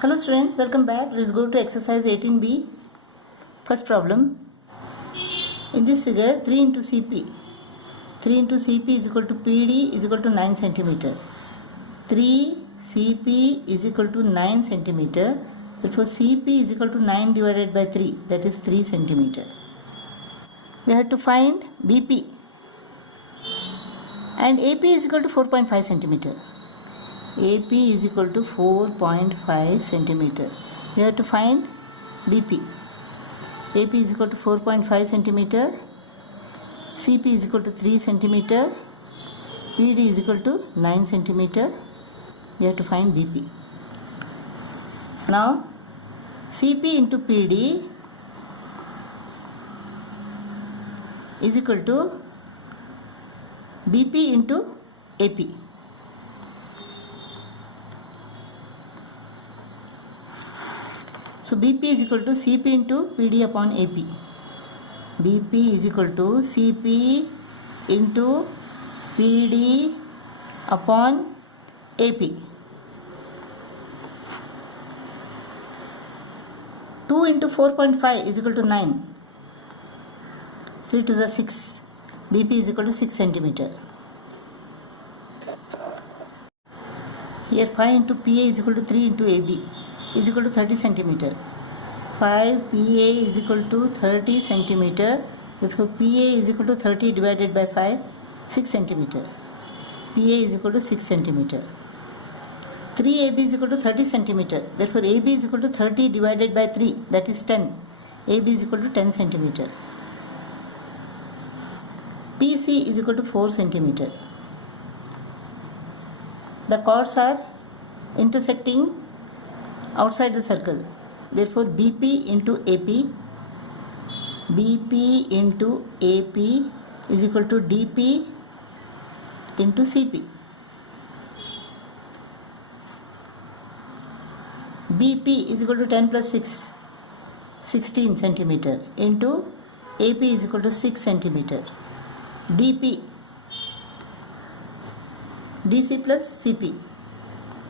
Hello students, welcome back. Let's go to exercise 18b. First problem. In this figure, 3 into Cp. 3 into Cp is equal to Pd is equal to 9 cm. 3 Cp is equal to 9 cm. Therefore, Cp is equal to 9 divided by 3, that is 3 cm. We have to find Bp. And AP is equal to 4.5 cm. AP is equal to 4.5 centimeter. We have to find BP. AP is equal to 4.5 centimeter. CP is equal to 3 centimeter. PD is equal to 9 centimeter. We have to find BP. Now CP into PD is equal to BP into AP. So BP is equal to Cp into Pd upon AP. BP is equal to Cp into Pd upon AP. 2 into 4.5 is equal to 9. 3 to the 6. BP is equal to 6 centimeter. Here 5 into PA is equal to 3 into AB. Is equal to 30 centimeter. 5 PA is equal to 30 centimeter. Therefore, PA is equal to 30 divided by 5, 6 centimeter. PA is equal to 6 centimeter. 3AB is equal to 30 centimeter. Therefore, AB is equal to 30 divided by 3, that is 10. AB is equal to 10 centimeter. PC is equal to 4 centimeter. The chords are intersecting outside the circle. Therefore, BP into AP is equal to DP into CP. BP is equal to 10 plus 6, 16 centimeter into AP is equal to 6 centimeter. DP, DC plus CP,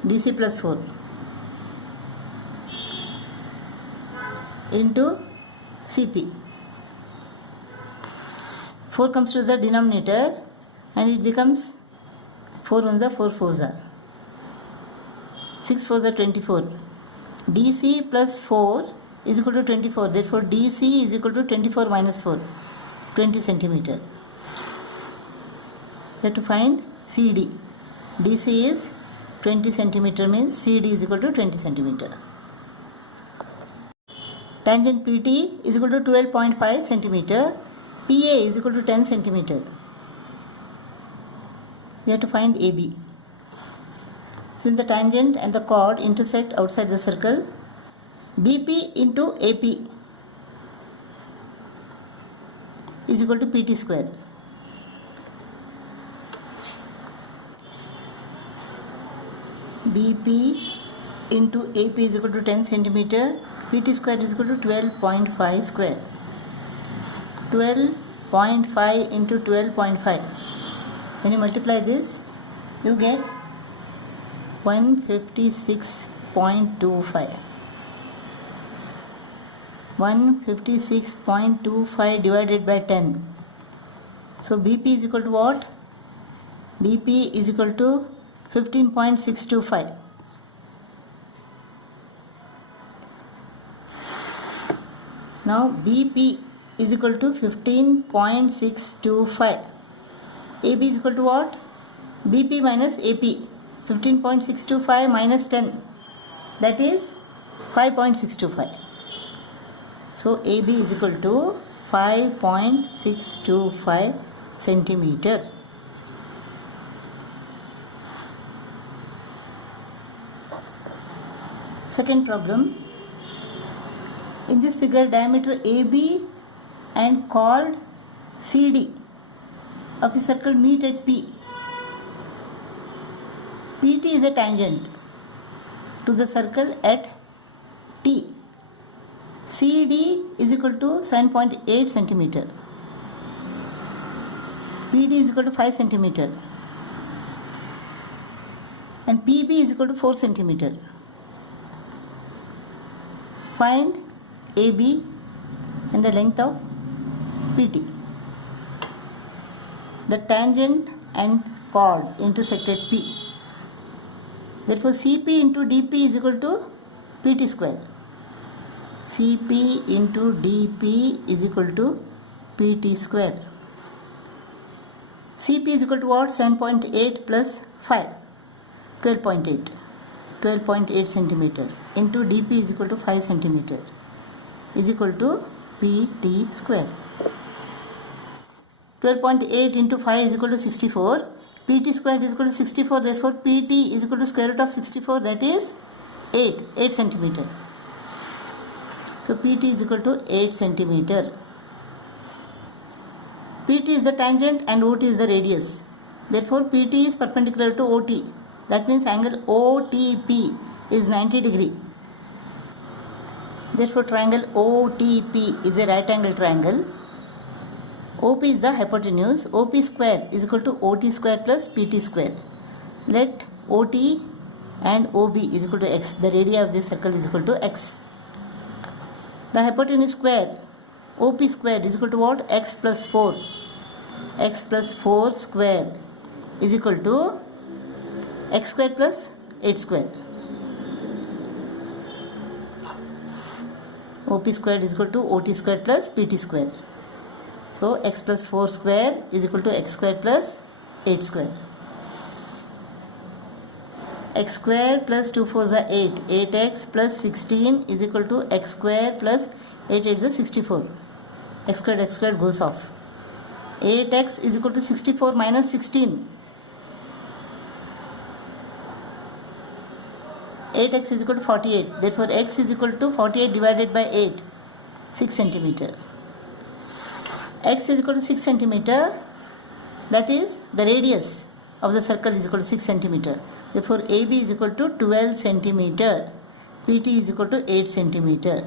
DC plus 4. Into Cp. 4 comes to the denominator and it becomes 4 ones are 4 fours are. 6 fours are 24. DC plus 4 is equal to 24. Therefore, DC is equal to 24 minus 4, 20 centimeter. We have to find CD. DC is 20 centimeter means CD is equal to 20 centimeter. Tangent PT is equal to 12.5 centimeter. PA is equal to 10 centimeter. We have to find AB. Since the tangent and the chord intersect outside the circle, BP into AP is equal to PT square. BP into AP is equal to 10 centimeter. PT square is equal to 12.5 square. 12.5 into 12.5. When you multiply this, you get 156.25. 156.25 divided by 10. So BP is equal to what? BP is equal to 15.625. Now BP is equal to 15.625. AB is equal to what? BP minus AP. 15.625 minus 10. That is 5.625. So AB is equal to 5.625 centimeter. Second problem. In this figure, diameter AB and chord CD of a circle meet at P. PT is a tangent to the circle at T. CD is equal to 7.8 centimeter. PD is equal to 5 centimeter. And PB is equal to 4 centimeter. Find AB and the length of PT. The tangent and chord intersected P. Therefore, CP into DP is equal to PT square. CP into DP is equal to PT square. CP is equal to what? 7.8 plus 5. 12.8. 12.8 centimeter into DP is equal to 5 centimeter is equal to PT square. 12.8 into 5 is equal to 64. PT square is equal to 64. Therefore, PT is equal to square root of 64, that is 8 centimeter. So, PT is equal to 8 centimeter. PT is the tangent and OT is the radius. Therefore, PT is perpendicular to OT. That means angle OTP is 90 degree. Therefore, triangle OTP is a right angle triangle. OP is the hypotenuse. OP square is equal to OT square plus PT square. Let OT and OB is equal to x. The radii of this circle is equal to x. The hypotenuse square OP square is equal to what? X plus 4. X plus 4 square is equal to x square plus 8 square. OP square is equal to OT square plus PT square. So, x plus 4 square is equal to x square plus 8 square. X square plus 2 4s are 8. 8x plus 16 is equal to x square plus 8 8 is 64. X squared goes off. 8x is equal to 64 minus 16. 8x is equal to 48. Therefore, x is equal to 48 divided by 8. 6 centimeter. X is equal to 6 centimeter. That is the radius of the circle is equal to 6 centimeter. Therefore, AB is equal to 12 centimeter. PT is equal to 8 centimeter.